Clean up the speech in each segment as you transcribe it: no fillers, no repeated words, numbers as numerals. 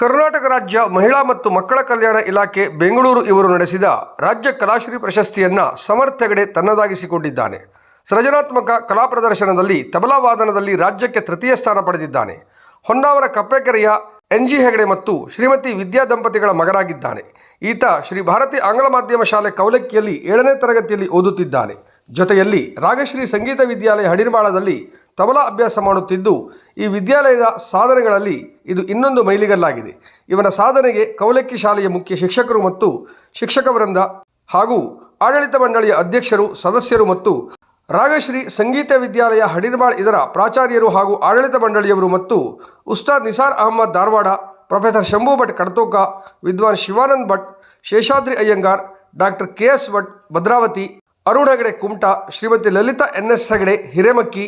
ಕರ್ನಾಟಕ ರಾಜ್ಯ ಮಹಿಳಾ ಮತ್ತು ಮಕ್ಕಳ ಕಲ್ಯಾಣ ಇಲಾಖೆ ಬೆಂಗಳೂರು ಇವರು ನಡೆಸಿದ ರಾಜ್ಯ ಕಲಾಶ್ರೀ ಪ್ರಶಸ್ತಿಯನ್ನು ಸಮರ್ಥ ಹೆಗಡೆ ತನ್ನದಾಗಿಸಿಕೊಂಡಿದ್ದಾನೆ. ಸೃಜನಾತ್ಮಕ ಕಲಾ ಪ್ರದರ್ಶನದಲ್ಲಿ ತಬಲಾ ವಾದನದಲ್ಲಿ ರಾಜ್ಯಕ್ಕೆ ತೃತೀಯ ಸ್ಥಾನ ಪಡೆದಿದ್ದಾನೆ. ಹೊನ್ನಾವರ ಕಪ್ಪೆಕೆರೆಯ ಎನ್.ಜಿ. ಹೆಗಡೆ ಮತ್ತು ಶ್ರೀಮತಿ ವಿದ್ಯಾ ದಂಪತಿಗಳ ಮಗನಾಗಿದ್ದಾನೆ. ಈತ ಶ್ರೀ ಭಾರತಿ ಆಂಗ್ಲ ಮಾಧ್ಯಮ ಶಾಲೆ ಕೌಲಕ್ಕಿಯಲ್ಲಿ 7ನೇ ತರಗತಿಯಲ್ಲಿ ಓದುತ್ತಿದ್ದಾನೆ. ಜೊತೆಯಲ್ಲಿ ರಾಗಶ್ರೀ ಸಂಗೀತ ವಿದ್ಯಾಲಯ ಹಡಿರ್ಮಾಳದಲ್ಲಿ ತಬಲಾ ಅಭ್ಯಾಸ ಮಾಡುತ್ತಿದ್ದು, ಈ ವಿದ್ಯಾಲಯದ ಸಾಧನೆಗಳಲ್ಲಿ ಇದು ಇನ್ನೊಂದು ಮೈಲಿಗಲ್ಲಾಗಿದೆ. ಇವನ ಸಾಧನೆಗೆ ಕೌಲಕ್ಕಿ ಶಾಲೆಯ ಮುಖ್ಯ ಶಿಕ್ಷಕರು ಮತ್ತು ಶಿಕ್ಷಕ ವೃಂದ ಹಾಗೂ ಆಡಳಿತ ಮಂಡಳಿಯ ಅಧ್ಯಕ್ಷರು, ಸದಸ್ಯರು ಮತ್ತು ರಾಗಶ್ರೀ ಸಂಗೀತ ವಿದ್ಯಾಲಯ ಹಡಿರ್ಮಾಳ್ ಇದರ ಪ್ರಾಚಾರ್ಯರು ಹಾಗೂ ಆಡಳಿತ ಮಂಡಳಿಯವರು ಮತ್ತು Ustad Nisar Ahmad Dharwad, professor Shambhu Bhat Kadtoka, Vidwan Shivanand Bhat, Seshadri Iyengar, doctor K S. Bhat Bhadravati, Arun Hegde Kumta, Shrimati Lalita N S. Hegde Hiremakki,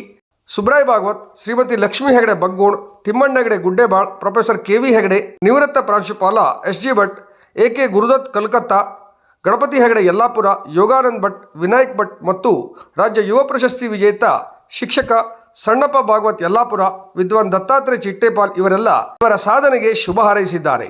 Subray Bhagwat, Shrimati Lakshmi Hegde Baggon, Timmanna Hegde Guddebal, professor K V. Hegde, ನಿವೃತ್ತ ಪ್ರಾಂಶುಪಾಲ ಎಸ್.ಜಿ. ಭಟ್, ಎ.ಕೆ. ಗುರುದತ್ ಕಲ್ಕತ್ತಾ, ಗಣಪತಿ ಹೆಗಡೆ ಯಲ್ಲಾಪುರ, ಯೋಗಾನಂದ್ ಭಟ್, ವಿನಾಯಕ್ ಭಟ್ ಮತ್ತು ರಾಜ್ಯ ಯುವ ಪ್ರಶಸ್ತಿ ವಿಜೇತ ಶಿಕ್ಷಕ ಸಣ್ಣಪ್ಪ ಭಾಗವತ್ ಯಲ್ಲಾಪುರ, ವಿದ್ವಾನ್ ದತ್ತಾತ್ರೇಯ ಚಿಟ್ಟೇಪಾಲ್ ಇವರೆಲ್ಲ ಇವರ ಸಾಧನೆಗೆ ಶುಭ ಹಾರೈಸಿದ್ದಾರೆ.